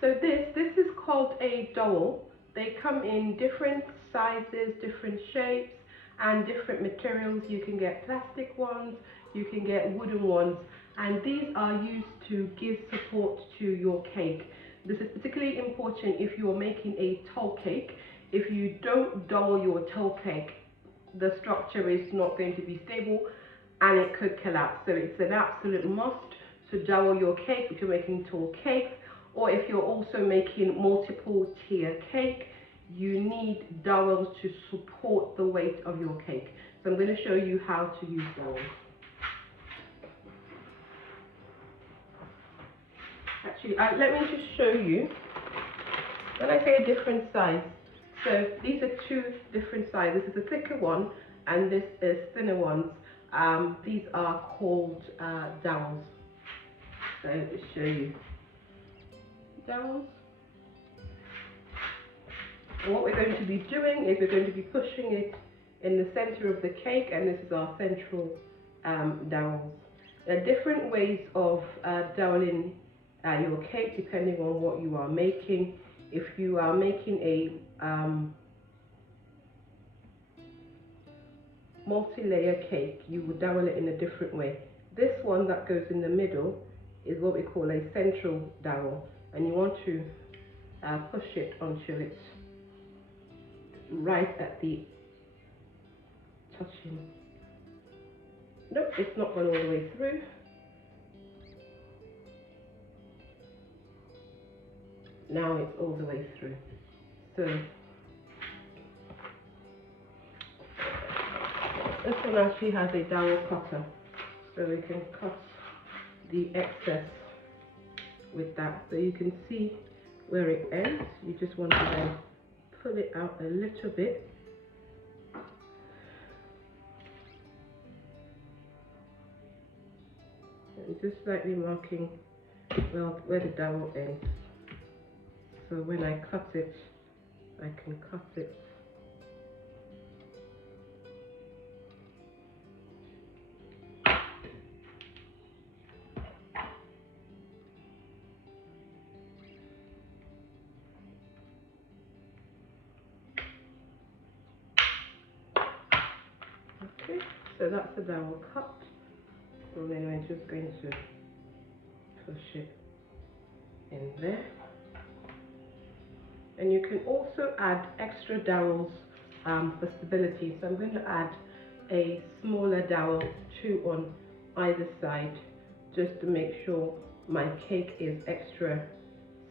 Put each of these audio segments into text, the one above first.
So this is called a dowel. They come in different sizes, different shapes, and different materials. You can get plastic ones, you can get wooden ones, and these are used to give support to your cake. This is particularly important if you are making a tall cake. If you don't dowel your tall cake, the structure is not going to be stable and it could collapse. So it's an absolute must to dowel your cake if you're making tall cakes, or if you're also making multiple tier cake, you need dowels to support the weight of your cake. So I'm going to show you how to use dowels. Actually, let me just show you. When I say a different size, so these are two different sizes. This is a thicker one and this is thinner ones. These are called dowels. So I'll just show you. Dowels. And what we're going to be doing is we're going to be pushing it in the center of the cake, and this is our central dowels. There are different ways of doweling your cake depending on what you are making. If you are making a multi-layer cake, you will dowel it in a different way. This one that goes in the middle is what we call a central dowel, and you want to push it until it's right at the touching. Nope, it's not gone all the way through. Now it's all the way through. So this one actually has a dowel cutter, so we can cut the excess with that. So you can see where it ends. You just want to then pull it out a little bit. And just slightly marking well where the dowel ends. So when I cut it, I can cut it okay, so that's the dowel cut. And then we're just going to push it in there. And you can also add extra dowels for stability. So I'm going to add a smaller dowel, 2 on either side, just to make sure my cake is extra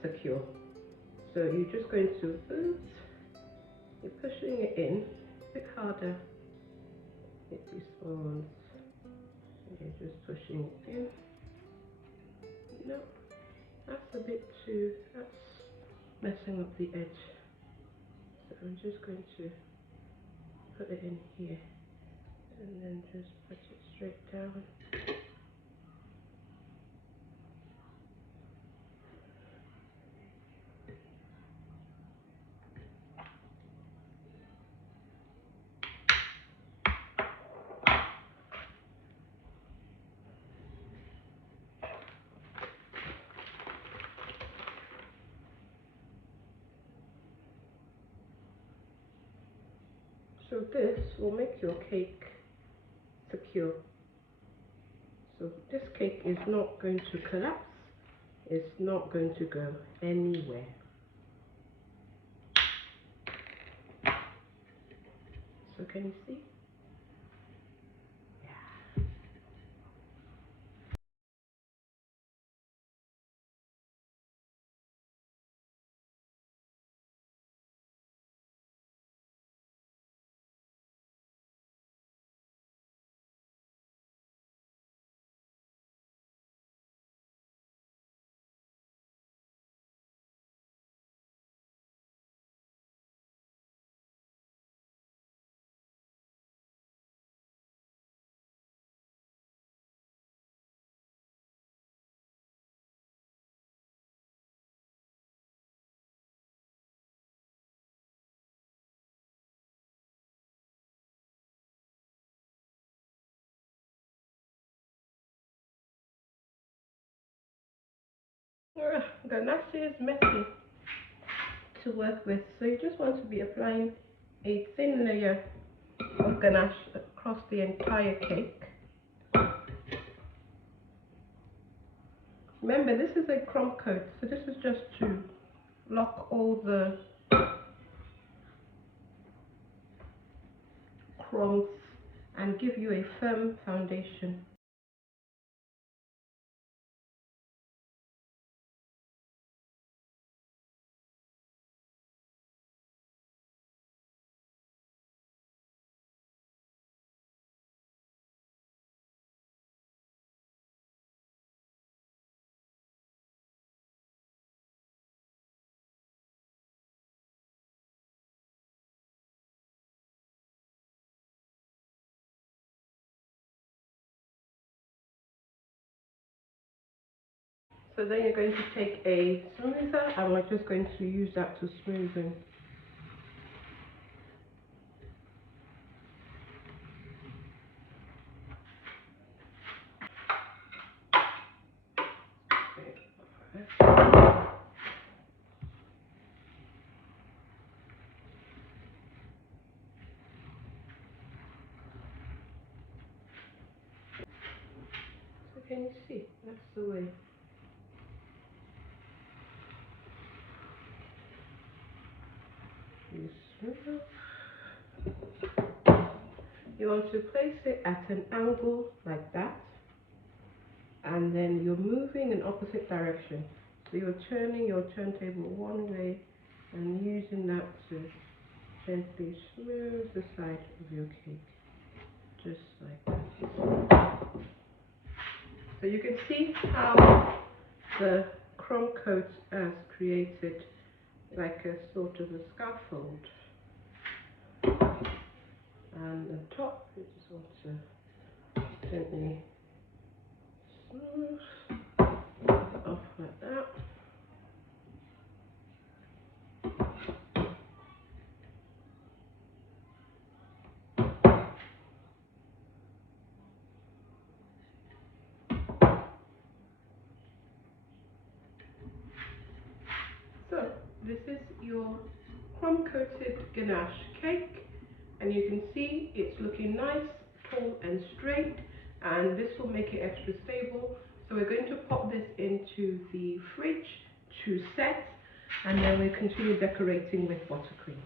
secure. So you're just going to, you're pushing it in a bit harder. It responds. You're just pushing it in. No, that's a bit too, that's messing up the edge. So I'm just going to put it in here and then just put it straight down. So this will make your cake secure. So this cake is not going to collapse, it's not going to go anywhere. So can you see? Yeah. Ganache is messy to work with, so you just want to be applying a thin layer of ganache across the entire cake. Remember, this is a crumb coat, so this is just to lock all the crumbs and give you a firm foundation. So then you're going to take a smoother, and we're just going to use that to smoothen. So can you see? That's the way. You smooth. You want to place it at an angle like that, and then you're moving in opposite direction. So you're turning your turntable one way and using that to gently smooth the side of your cake, just like that. So you can see how the crumb coat has created like a sort of a scaffold. And the top, you just want to gently smooth off like that. So this is your crumb coated ganache cake, and you can see it's looking nice, tall and straight, and this will make it extra stable. So we're going to pop this into the fridge to set, and then we'll continue decorating with buttercream.